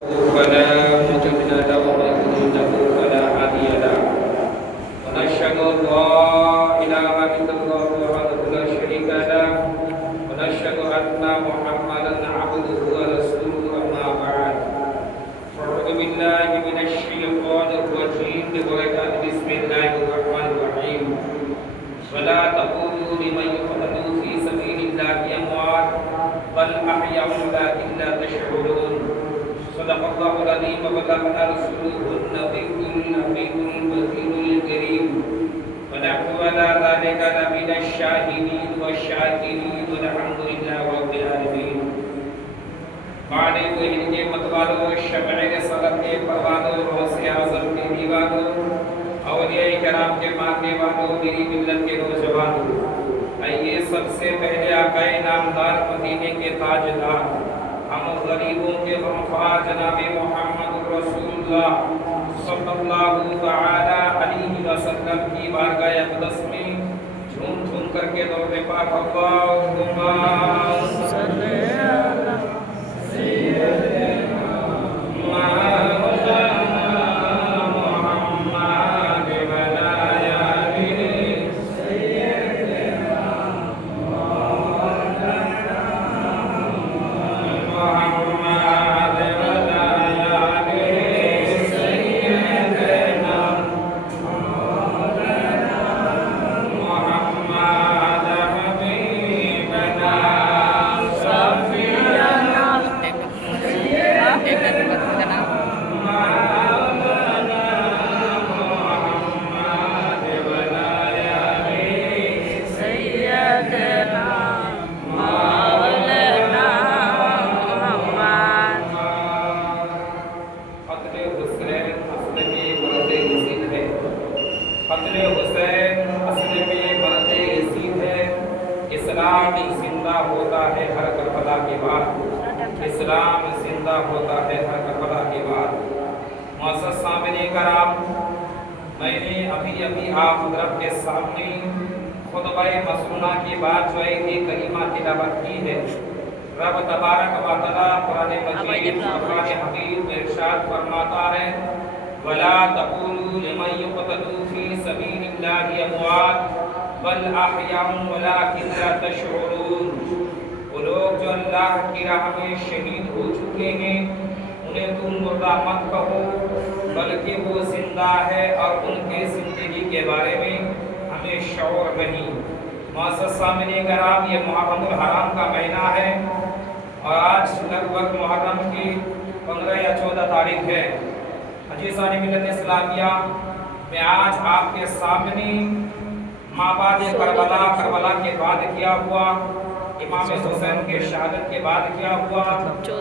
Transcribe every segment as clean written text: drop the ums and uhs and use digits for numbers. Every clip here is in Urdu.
فلا مضل له ومن يضلل فلا هادي له ونشهد ان لا اله الا الله وحده لا شريك له ونشهد ان محمدا عبده ورسوله اما بعد اعوذ بالله من الشيطان الرجيم بسم الله الرحمن الرحيم ولا تقولوا لمن يقتل في سبيل الله اموات بل احياء ولكن لا تشعرون صدق الله العظيم وبلغنا رسوله النبي الكريم ونحن على ذلك لمن الشاهدين والشاكرين والحمد لله رب العالمين بعد توحید کے متوالوں شمع رسالت کے پروانوں روز اعظم کے دیوانوں اولیاء کرام کے ماننے والوں میری ملت کے نوجوانوں آئیے سب سے پہلے آقا نامدار مدینے کے تاجدار ہم غریبوں کے غمخوار جناب محمد رسول اللہ صلی اللہ تعالی علیہ وسلم کی بارگاہ اقدس میں جھوم جھوم کر کے درود پاک اللہم صلی علی سیدنا مولانا محمد وعلی آلہ سیدنا اسلام زندہ ہوتا ہے ہر کربلا کے بعد اسلام زندہ ہوتا ہے ہر کربلا کے بعد معزز سامعین کرام میں نے ابھی آپ حضرت کے سامنے خطبہ مسنونہ کی بات جو ہے کہ کریمہ تلاوت کی ہے رب تبارک و تعالی قرآن مجید فرقان حمید میں ارشاد فرماتا ہے وَلَا تَقُولُوا لِمَن يُقْتَلُ فِي سَبِيلِ اللَّهِ أَمْوَاتٌ بل احیاء ولکن لا تشعرون وہ لوگ جو اللہ کی راہ میں شہید ہو چکے ہیں انہیں تم مردہ مت کہو بلکہ وہ زندہ ہے اور ان کے زندگی کے بارے میں ہمیں شعور نہیں معزز سامعین کرام یہ محرم الحرام کا مہینہ ہے اور آج لگ بھگ محرم کی 15 یا 14 تاریخ ہے عزیزان ملت اسلامیہ میں آج آپ کے سامنے مابعد کربلا کے بعد کیا ہوا امام حسین کے شہادت کے بعد کیا ہوا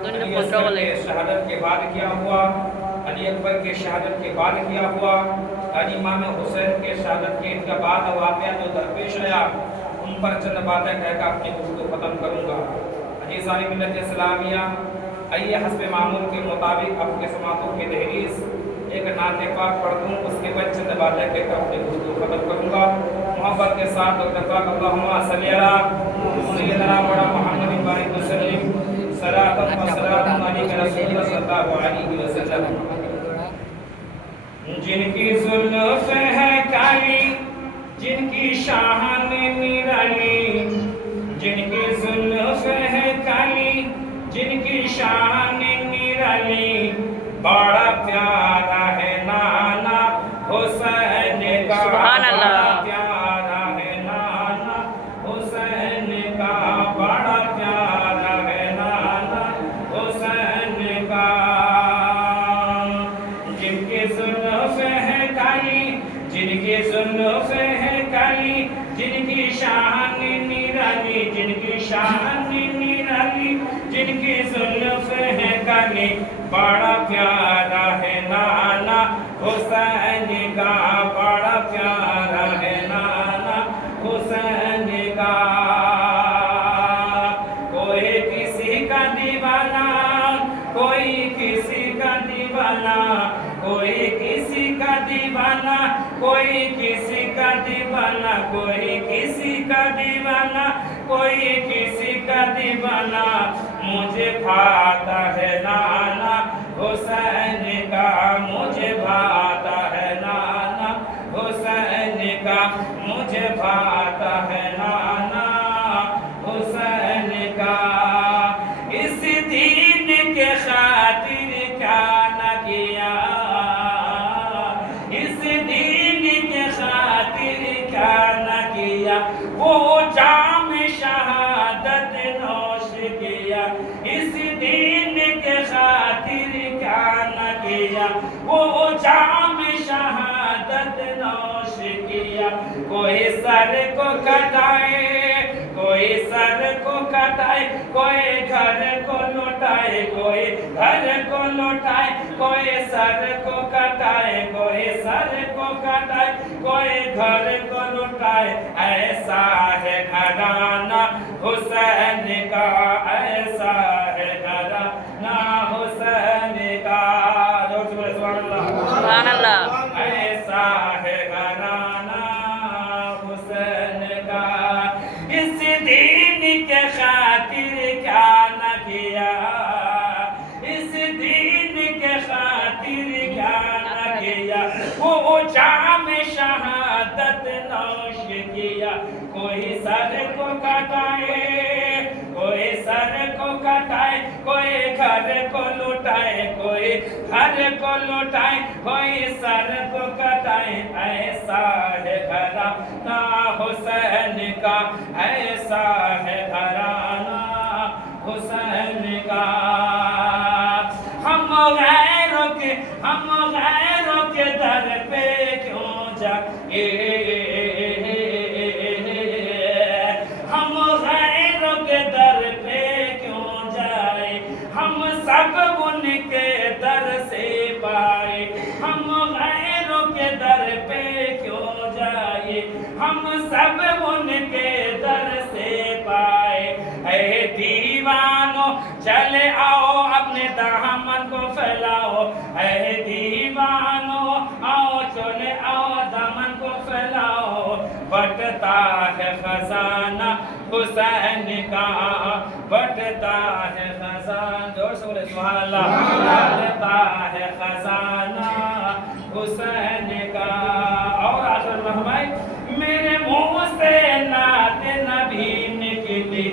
علی اصغر کے شہادت کے بعد کیا ہوا علی اکبر کے شہادت کے بعد کیا ہوا یعنی امام حسین کے شہادت کے ان کا بعد واقعہ جو درپیش آیا ان پر چند باتیں کہہ کر اپنی گفتگو ختم کروں گا عزیزان ملت اسلامیہ آئیے حسب معمول کے مطابق اپنے سماعتوں کی تحریر ایک نعت پاک پڑھ دوں اس کے بعد چند باتیں کہہ کر اپنی گفتگو ختم کروں گا محبت کے ساتھ دعا اللہم صلی علی سیدنا محمد بارک وسلم صلاۃ و سلام علیک رسول اللہ صلی اللہ علیہ وسلم جن کی زلف ہے کالی جن کی شان نرالی جن کی زلف ہے کالی جن کی شان نرالی بڑا پیارا ہے نانا حسین کا سبحان اللہ پیارا ہے نانا حسین کا بڑا پیارا ہے نانا حسین کا جن کے زلف ہے کالی جن کے زلف ہے کالی جن کی شان نرالی جن کی شان نرالی جن کی زلف ہے کالی بڑا پیارا ہے نانا حسین کا بڑا پیارا ہے نانا حسین کا کوئی کسی کا دیوانہ کوئی کسی کا دیوانہ کوئی کسی کا دیوانہ کوئی کسی کا دیوانہ کوئی کسی کا دیوانہ کوئی کسی کا دیوانہ مجھے کھاتا ہے نانا حسین کا مجھے بھاتا ہے نانا، حسین کا مجھے بھاتا ہے نانا، حسین کا اس دین کے خاطر کیا نہ کیا، اس دین کے خاطر کیا نہ کیا، وہ جام شہادت نوش کیا، اس دین کے خاطر کیا نہ کیا، وہ جام شہادت نوش کیا، کوئی سر کو کٹائے، کوئی سر کو کٹائے، کوئی گھر کو لوٹائے، کوئی گھر کو لوٹائے، کوئی سر کو کٹائے، کوئی سر کو کٹائے، کوئی گھر کو لوٹائے، ایسا ہے گھرانہ حسین کا، ایسا ہے گھرانہ حسین کا، سبحان اللہ، ایسا ہے گھرانہ حسین کا، اس دین کے خاطر کیا نہ کیا، اس دین کے خاطر کیا نہ کیا، وہ جام شہادت نوش کیا، کوئی سر کو کٹائے، کوئی سر کو کٹائے، کوئی گھر کو لوٹائے، کوئی گھر کو لوٹائے، کوئی سر کو کٹائے، ایسا ہے گھرانہ حسین کا، ایسا ہے گھرانہ حسین کا، ہم غیروں کے در پہ کیوں جائے، ہم غیروں کے در پہ کیوں جائے، ہم سب ان کے در سے پائے، ہم غیروں کے در پہ کیوں جائے، ہم سب ان کے در سے پائے، اے دیوانو چلے آؤ اپنے دامن کو پھیلاؤ، اے دیوانو آؤ چلے آؤ دامن کو پھیلاؤ، بٹتا ہے خزانہ حسین کا، بٹتا ہے خزانہ، زور سے بولے سبحان اللہ، بٹتا ہے خزانہ حسین کا، اور آخر میں فرمائے میرے منہ سے نعت نبی نکلی،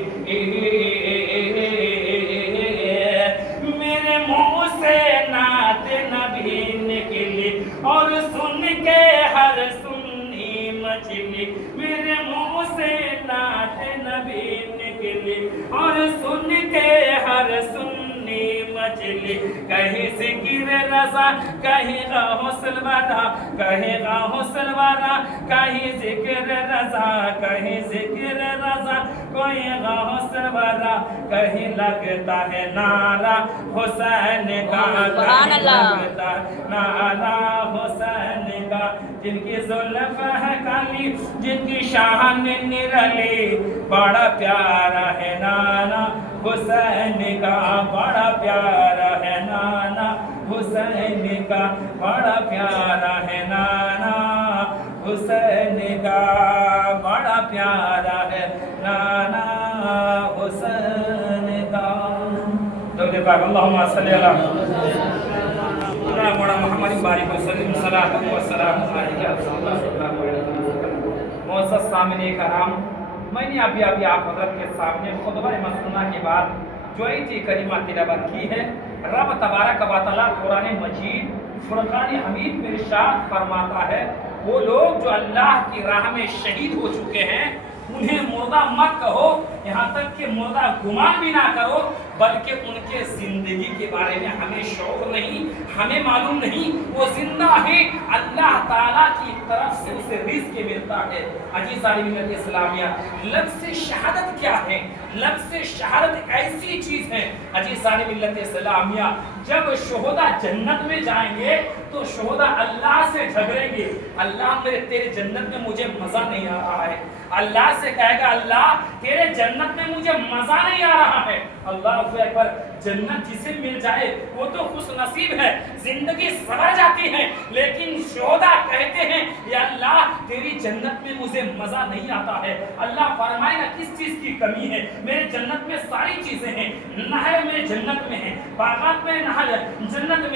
میرے منہ سے نعت نبی نکلی، اور سن کے ہر سنی مچلی، میرے منہ سے نعت نبی نکلی، اور سن کے ہر سنی مچلی، کہیں ذکر رضا، کہیں غوث الورا، کہیں غوث الورا، کہیں ذکر رضا، کہیں ذکر رضا، کوئی غوث الورا، کہیں لگتا ہے نعرہ حسین کا، کہیں لگتا نعرہ حسین کا، جن کی زلف ہے کالی، جن کی شان نرالی، بڑا پیارا ہے نانا حسین کا، بڑا پیارا ہے نانا حسین کا، بڑا پیارا ہے نانا حسین کا، بڑا پیارا ہے نانا حسین کا، درود پاک اللہم صلی اللہ مولا محمد بارک وسلم صلاۃ و سلام علیہ وسلم۔ معزز سامعین کرام، میں نے ابھی آپ حضرت کے سامنے خطبہ مسنونہ کے بعد جو آیت کریمہ تلاوت کی ہے، رب تبارک و تعالیٰ قرآن مجید فرقان حمید میں ارشاد فرماتا ہے، وہ لوگ جو اللہ کی راہ میں شہید ہو چکے ہیں انہیں مردہ مت کہو، یہاں تک کہ مردہ گمان بھی نہ کرو، بلکہ ان کے زندگی کے بارے میں ہمیں شعور نہیں، ہمیں معلوم نہیں، وہ زندہ ہے، اللہ تعالیٰ کی طرف سے اسے رزق ملتا ہے۔ عزیزان ملت اسلامیہ، لفظ شہادت کیا ہے؟ لفظ شہادت ایسی چیز ہے عزیزان ملت اسلامیہ، جب شہداء جنت میں جائیں گے تو شہداء اللہ سے جھگڑیں گے، اللہ میرے تیرے جنت میں مجھے مزہ نہیں آ رہا ہے، اللہ سے کہے گا اللہ تیرے جنت میں مجھے مزہ نہیں آ رہا ہے، اللہ اکبر، جنت جسے مل جائے وہ تو خوش نصیب ہے، زندگی سنور جاتی ہے، لیکن شہداء کہتے ہیں یا اللہ تیری جنت میں مجھے مزہ نہیں آتا ہے، اللہ فرمائے گا کس چیز کی کمی ہے، میرے جنت میں ساری چیزیں ہیں، نہر میرے جنت میں ہیں، باغات میں نہر جنت میں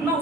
9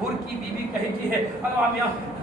حور کی بیوی کہتی ہے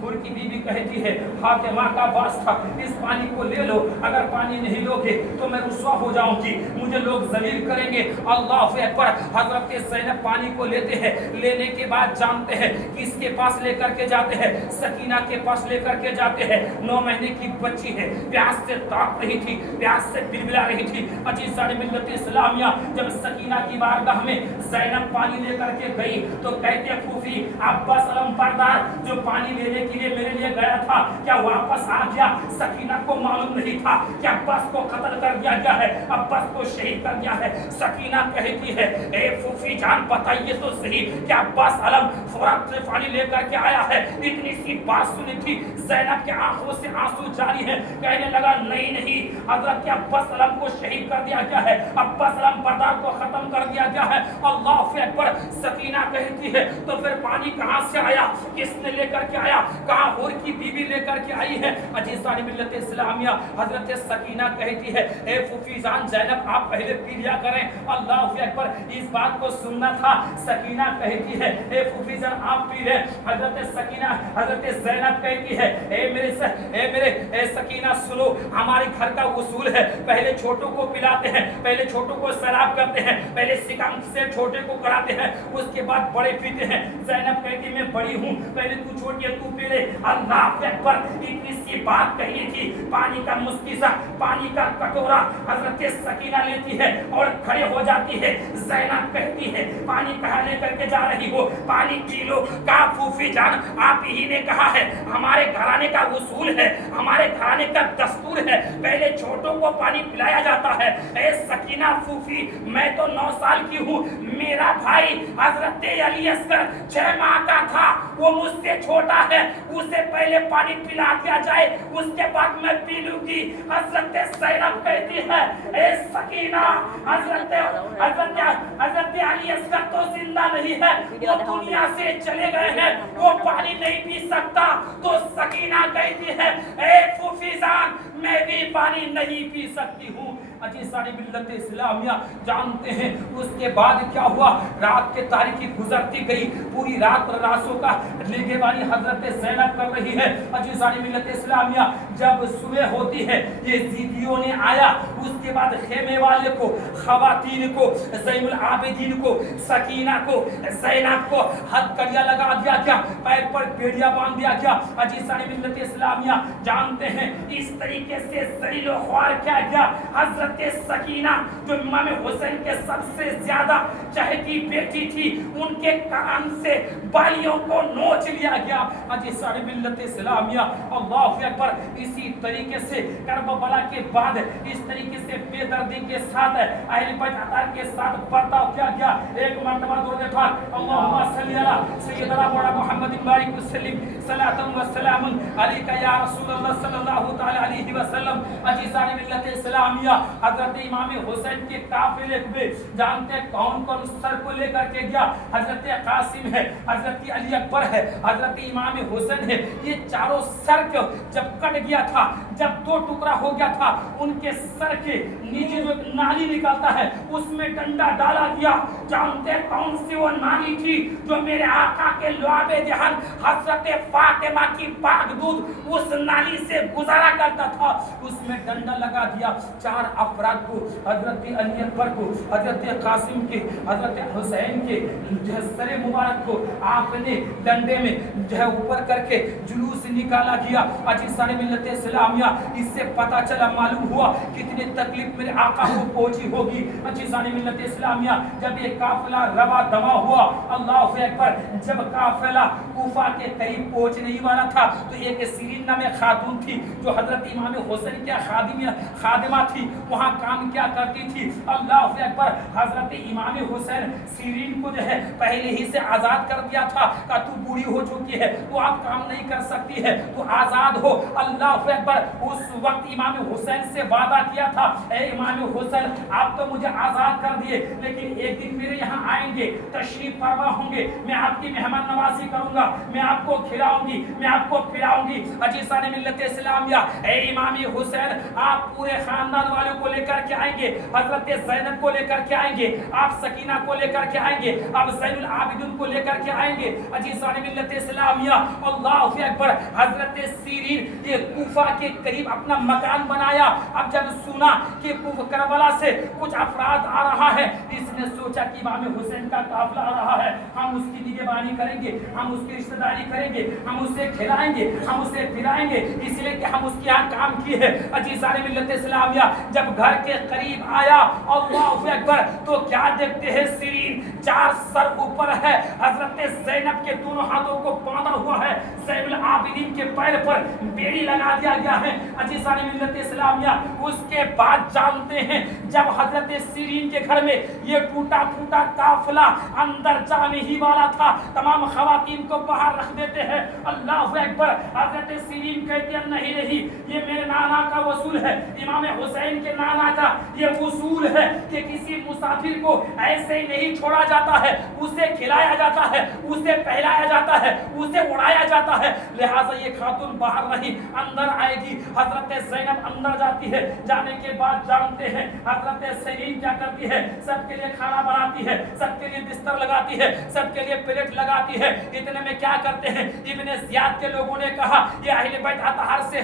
حور کی بیوی کہتی ہے فاطمہ کا واسطہ اس پانی کو لے لو، اگر پانی نہیں لو گے تو میں رسوا ہو جاؤں گی، مجھے لوگ ذلیل کریں گے۔ اللہ اکبر۔ حضرت زینب پانی کو لیتے ہیں، لینے کے بعد جانتے ہیں کس کے پاس لے کر کے جاتے ہیں، سکینہ کے پاس لے کر کے جاتے ہیں۔ 9 مہینے کی بچی ہے، پیاس سے تڑپ رہی تھی، پیاس سے بلبلا رہی تھی۔ عزیزان ملت اسلامیہ، جب سکینہ کی بارگاہ میں زینب پانی لے کر کے گئی تو کہتے پھوپھی عباس علمبردار جو پانی لینے کے لیے میرے لیے گیا تھا کیا واپس آ گیا؟ سکینہ کو معلوم نہیں تھا کہ عباس کو قتل کر دیا گیا ہے، عباس کو شہید کر دیا ہے۔ سکینہ کہتی ہے اے پھوپھی جان بتائیے تو صحیح کہ عباس علم فرات سے پانی لے کر کے آیا ہے؟ اتنی سی بات سنی تھی زینب کے آنکھوں سے آنسو جاری ہیں، کہنے لگا نہیں حضرت کے عباس علم کو شہید کر دیا گیا ہے، عباس علمبردار کو ختم کر دیا گیا ہے۔ اللہ اکبر۔ سکینہ کہتی ہے تو پھر پانی کہاں سے آیا؟ کس نے لے کر کے آیا؟ کہاں حور کی بیوی لے کر کے آئی ہے؟ عزیزان ملت اسلامیہ، حضرت سکینہ کہتی ہے اے پھوپھی جان زینب آپ پہلے پی لیا کریں۔ اللہ اکبر۔ اس بات کو سننا تھا۔ سکینہ کہتی ہے اے پھوپھی جان آپ پی لیں۔ حضرت زینب کہتی ہے اے سکینہ سنو، ہمارے گھر کا اصول ہے پہلے چھوٹوں کو پلاتے ہیں، پہلے چھوٹوں کو سیراب کرتے ہیں، پہلے سکم سے چھوٹے کو کراتے ہیں، اس کے بعد بڑے پیتے ہیں۔ زینب کہتی میں بڑی ہوں، پہلے تو چھوٹی ہے تو پی لے۔ اللہ اکبر۔ اتنی سی بات کہی تھی، پانی کا مسکیزہ، پانی کا کٹورا حضرت سکینہ لیتی ہے اور کھڑے ہو جاتی ہے۔ زینب کہتی ہے پانی کہاں لے کر کے جا رہی ہو؟ پانی پی لو۔ کہا پھوپھی جان آپ ہی نے کہا ہے، ہمارے گھرانے کا اصول ہے، ہمارے گھرانے کا دستور ہے، پہلے چھوٹوں کو پانی پلایا جاتا ہے۔ اے سکینہ پھوپھی میں تو 9 سال کی ہوں، میرا بھائی حضرت علی اصغر 6 ماہ کا تھا، وہ مجھ سے چھوٹا ہے، اسے پہلے پانی پلا دیا جائے اس کے بعد میں پی لوں گی۔ حضرت زینب کہتی ہے اے سکینہ حضرت علی اصغر تو زندہ نہیں ہے، وہ دنیا سے چلے گئے ہیں، وہ پانی نہیں پی سکتا۔ تو سکینہ کہتی ہے اے پھوپھی جان میں بھی پانی نہیں پی سکتی ہوں۔ ساری ملت اسلامیہ جانتے ہیں اس کے بعد کیا ہوا؟ رات کے تاریخی گزرتی گئی، پوری رات راسوں کا نگہبانی حضرت زینب کر رہی ہے۔ ساری ملت اسلامیہ جب صبح ہوتی ہے یہ زیدیوں نے آیا، اس کے بعد خیمے والے کو، خواتین کو، زین العابدین کو، سکینہ کو، زینب کو ہتھ کڑیا لگا دیا گیا، پیر پر بیڑیا باندھ دیا گیا۔ ساری ملت اسلامیہ جانتے ہیں اس طریقے سے ذلیل و خوار کیا گیا۔ حضرت سکینہ جو امام حسین کے سب سے زیادہ چہتی بیٹی تھی، ان کے کان سے بالیوں کو نوچ لیا گیا۔ ساری ملت اسلامیہ اللہ اکبر۔ اسی طریقے سے کربلا کے بعد اس طریقے سے بے دردی کے ساتھ اہل بیت اطہار کے ساتھ برتاؤ کیا گیا۔ ایک مرتبہ درود پاک اللہم صلی علی سیدنا محمد بارک وسلم صلاۃ و سلام علیک یا رسول اللہ صلی اللہ تعالی علیہ وسلم۔ ساری ملت اسلامیہ حضرت امام حسین کے قافلے میں جانتے ہیں کون کون سر کو لے کر کے گیا؟ حضرت قاسم ہے، حضرت علی اکبر ہے، حضرت امام حسین ہے۔ یہ چاروں سر کو جب کٹ گیا تھا، جب 2 ٹکڑا ہو گیا تھا، ان کے سر کے نیچے جو نالی نکلتا ہے اس میں ڈنڈا ڈالا گیا۔ جانتے ہیں کون سی وہ نالی تھی جو میرے آقا کے لعاب دہن حضرت فاطمہ کی پاک دودھ اس نالی سے گزارا کرتا تھا، اس میں ڈنڈا لگا دیا۔ 4 افراد کو، حضرت علی اکبر کو، حضرت قاسم کے، حضرت حسین کے سر مبارک کو آپ نے ڈنڈے میں اوپر کر کے جلوس نکالا گیا۔ ساری ملت اسلامیہ اس سے پتہ چلا، معلوم ہوا کتنی تکلیف میرے آقا کو پہنچی ہوگی۔ ساری ملت اسلامیہ جب یہ قافلہ روا دما ہوا، اللہ اکبر، جب قافلہ کوفہ کے قریب پہنچنے ہی والا تھا تو ایک سیرین نام خاتون تھی جو حضرت امام حسین کے خادمہ تھی، وہاں کام کیا کرتی تھی؟ اللہ اکبر۔ حضرت امام حسین سیرین کو جو ہے پہلے ہی سے آزاد کر دیا تھا کہ تو بوڑھی ہو چکی ہے، تو آپ کام نہیں کر سکتی ہے، تو آزاد ہو۔ اللہ اکبر۔ اس وقت امام حسین سے وعدہ کیا تھا اے امام حسین آپ تو مجھے آزاد کر دیے، لیکن ایک دن میرے یہاں آئیں گے، تشریف فرما ہوں گے، میں آپ کی مہمان نوازی کروں گا، میں آپ کو کھلاؤں گی، میں آپ کو پلاؤں گی۔ عزیزان ملت اسلامیہ، اے امام حسین آپ پورے خاندان والوں کو کو لے کر کے آئیں گے, حضرت زینب کو لے کر کے آئیں گے, آپ سکینہ کو لے کر کے آئیں گے, آپ زین العابدین کو لے کر کے آئیں گے. عزیزان ملت اسلامیہ, اللہ اکبر. حضرت سیرین یہ کوفہ کے قریب اپنا مکان بنایا. اب جب سنا کہ کربلا سے کچھ افراد آ رہا ہے, اس نے سوچا کہ امام حسین کا قافلہ آ رہا ہے, ہم اس کی نگہبانی کریں گے, ہم اس کی رشتہ داری کریں گے, ہم اسے کھلائیں گے, ہم اسے پلائیں گے, اس لیے کہ ہم اس کے یہاں کام کیے ہیں. عزیزان ملت اسلامیہ, جب گھر کے قریب آیا, اللہ اکبر, تو کیا دیکھتے ہیں, سیرین 4 سر اوپر ہے, حضرت زینب کے دونوں ہاتھوں کو باندھا ہوا ہے, زین العابدین کے پیر پر بیڑی لگا دیا گیا ہے. عزیزان ملت اسلامیہ, اس کے بعد جانتے ہیں جب حضرت سیرین کے گھر میں یہ ٹوٹا پھوٹا قافلہ اندر جانے ہی والا تھا, تمام خواتین کو باہر رکھ دیتے ہیں. اللہ اکبر. حضرت سیرین کہتے ہیں نہیں, یہ میرے نانا کا اصول ہے, امام حسین کے نانا کا یہ اصول ہے کہ کسی مسافر کو ایسے نہیں چھوڑا جاتا ہے, اسے کھلایا جاتا ہے, اسے پہلایا جاتا ہے, اسے اڑایا جاتا ہے. لہٰذا یہ خاتون باہر نہیں, اندر آئے گی. حضرت زینب اندر جاتی ہے, جانے کے بعد جانتے ہیں حضرت سیرین کیا کرتی ہے, سب کے لیے کھانا بناتی ہے, سب کے لیے بستر لگاتی ہے, سب کے لیے پلیٹ لگاتی ہے. اتنے میں کیا کرتے ہیں, ابن زیاد کے لوگوں نے کہا یہ اہل بیت اطہار سے